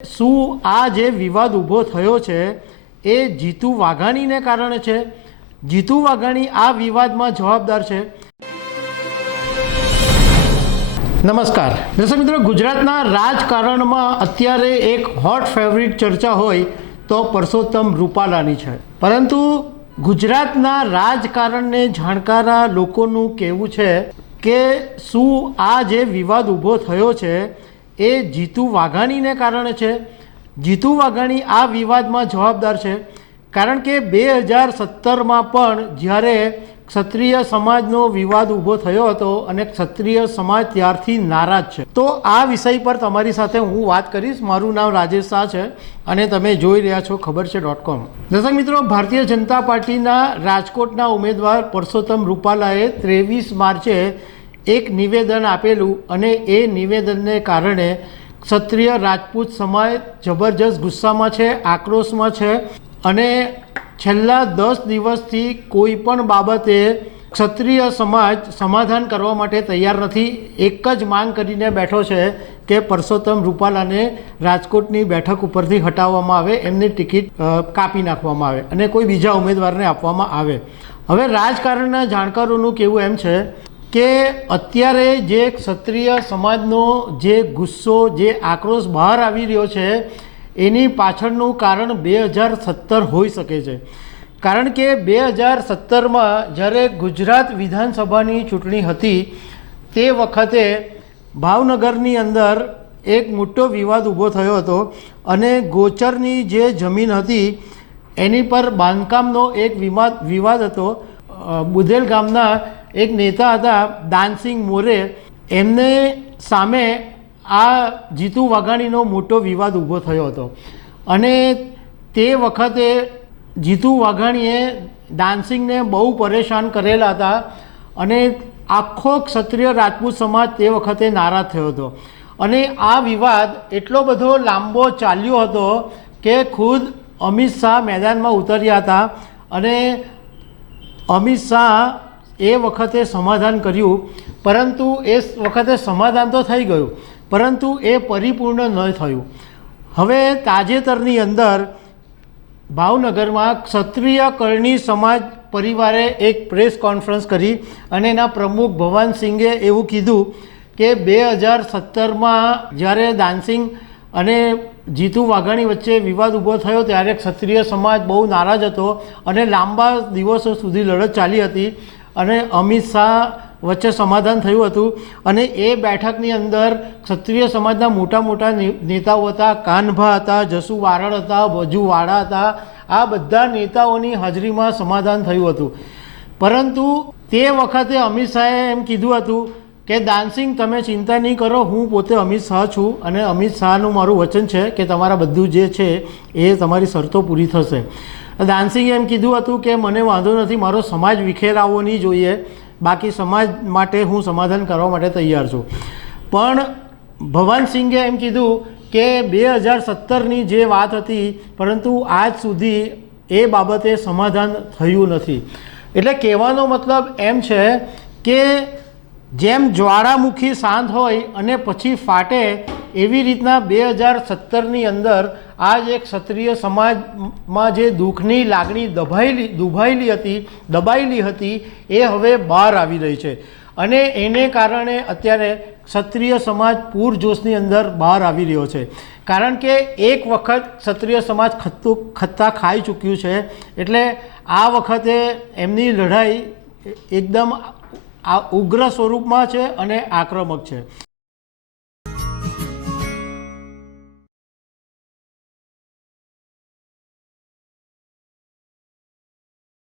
શું આ જે વિવાદ ઊભો થયો છે એ જીતુ વાઘાણીને કારણે છે? જીતુ વાઘાણી આ વિવાદમાં જવાબદાર છે? નમસ્કાર દર્શક મિત્રો, ગુજરાતના રાજકારણમાં અત્યારે એક હોટ ફેવરિટ ચર્ચા હોય તો પરસોત્તમ રૂપાલાની છે. પરંતુ ગુજરાતના રાજકારણને જાણકારા લોકોનું કહેવું છે કે શું આ જે વિવાદ ઊભો થયો છે એ જીતુ વાઘાણીને કારણે છે? જીતુ વાઘાણી આ વિવાદમાં જવાબદાર છે. કારણ કે 2017માં પણ જ્યારે ક્ષત્રિય સમાજનો વિવાદ ઊભો થયો હતો અને ક્ષત્રિય સમાજ ત્યારથી નારાજ છે. તો આ વિષય પર તમારી સાથે હું વાત કરીશ. મારું નામ રાજેશ શાહ છે અને તમે જોઈ રહ્યા છો ખબર છે .com. દર્શક મિત્રો, ભારતીય જનતા પાર્ટીના રાજકોટના ઉમેદવાર પરસોત્તમ રૂપાલાએ 23 માર્ચે એક નિવેદન આપેલું અને એ નિવેદનને કારણે ક્ષત્રિય રાજપૂત સમાજ જબરજસ્ત ગુસ્સામાં છે, આક્રોશમાં છે અને છેલ્લા 10 દિવસથી કોઈ પણ બાબતે ક્ષત્રિય સમાજ સમાધાન કરવા માટે તૈયાર નથી. એક જ માંગ કરીને બેઠો છે કે પરસોત્તમ રૂપાલાને રાજકોટની બેઠક ઉપરથી હટાવવામાં આવે, એમની ટિકિટ કાપી નાખવામાં આવે અને કોઈ બીજા ઉમેદવારને આપવામાં આવે. હવે રાજકારણના જાણકારોનું કહેવું એમ છે કે અત્યારે જે ક્ષત્રિય સમાજનો જે ગુસ્સો, જે આક્રોશ બહાર આવી રહ્યો છે એની પાછળનું કારણ 2017 હોઈ શકે છે. કારણ કે 2017માં જ્યારે ગુજરાત વિધાનસભાની ચૂંટણી હતી તે વખતે ભાવનગરની અંદર એક મોટો વિવાદ ઊભો થયો હતો અને ગોચરની જે જમીન હતી એની પર બાંધકામનો એક વિવાદ હતો. બુધેલ ગામના એક નેતા હતા દાનસિંગ મોરે, એમને સામે આ જીતુ વાઘાણીનો મોટો વિવાદ ઊભો થયો હતો અને તે વખતે જીતુ વાઘાણીએ દાનસિંગને બહુ પરેશાન કરેલા હતા અને આખો ક્ષત્રિય રાજપૂત સમાજ તે વખતે નારાજ થયો હતો. અને આ વિવાદ એટલો બધો લાંબો ચાલ્યો હતો કે ખુદ અમિત શાહ મેદાનમાં ઉતર્યા હતા અને અમિત શાહ એ વખતે સમાધાન કર્યું. પરંતુ એ વખતે સમાધાન તો થઈ ગયું પરંતુ એ પરિપૂર્ણ ન થયું. હવે તાજેતરની અંદર ભાવનગરમાં ક્ષત્રિય કરણી સમાજ પરિવારે એક પ્રેસ કોન્ફરન્સ કરી અને એના પ્રમુખ ભવાનસિંગે એવું કીધું કે 2017માં જ્યારે દાનસિંગ અને જીતુ વાઘાણી વચ્ચે વિવાદ ઊભો થયો ત્યારે ક્ષત્રિય સમાજ બહુ નારાજ હતો અને લાંબા દિવસો સુધી લડત ચાલી હતી અને અમિત શાહ વચ્ચે સમાધાન થયું હતું. અને એ બેઠકની અંદર ક્ષત્રિય સમાજના મોટા મોટા નેતાઓ હતા, કાનભા હતા, જસુ વારડ હતા, વજુ વાડા હતા. આ બધા નેતાઓની હાજરીમાં સમાધાન થયું હતું. પરંતુ તે વખતે અમિત શાહે એમ કીધું હતું કે દાનસિંગ તમે ચિંતા નહીં કરો, હું પોતે અમિત શાહ છું અને અમિત શાહનું મારું વચન છે કે તમારા બધું જે છે એ તમારી શરતો પૂરી થશે. દાનસિંગે એમ કીધું હતું કે મને વાંધો નથી, મારો સમાજ વિખેરાવો નહીં જોઈએ, બાકી સમાજ માટે હું સમાધાન કરવા માટે તૈયાર છું. પણ ભવાનસિંગે એમ કીધું કે 2017ની જે વાત હતી પરંતુ આજ સુધી એ બાબતે સમાધાન થયું નથી. એટલે કહેવાનો મતલબ એમ છે કે જેમ જ્વાળામુખી શાંત હોય અને પછી ફાટે એવી રીતના 2017ની અંદર આ જે ક્ષત્રિય સમાજમાં જે દુઃખની લાગણી દબાયેલી હતી એ હવે બહાર આવી રહી છે અને એને કારણે અત્યારે ક્ષત્રિય સમાજ પૂરજોશની અંદર બહાર આવી રહ્યો છે. કારણ કે એક વખત ક્ષત્રિય સમાજ ખત્તા ખાઈ ચૂક્યું છે એટલે આ વખતે એમની લડાઈ એકદમ ઉગ્ર સ્વરૂપમાં છે અને આક્રમક છે.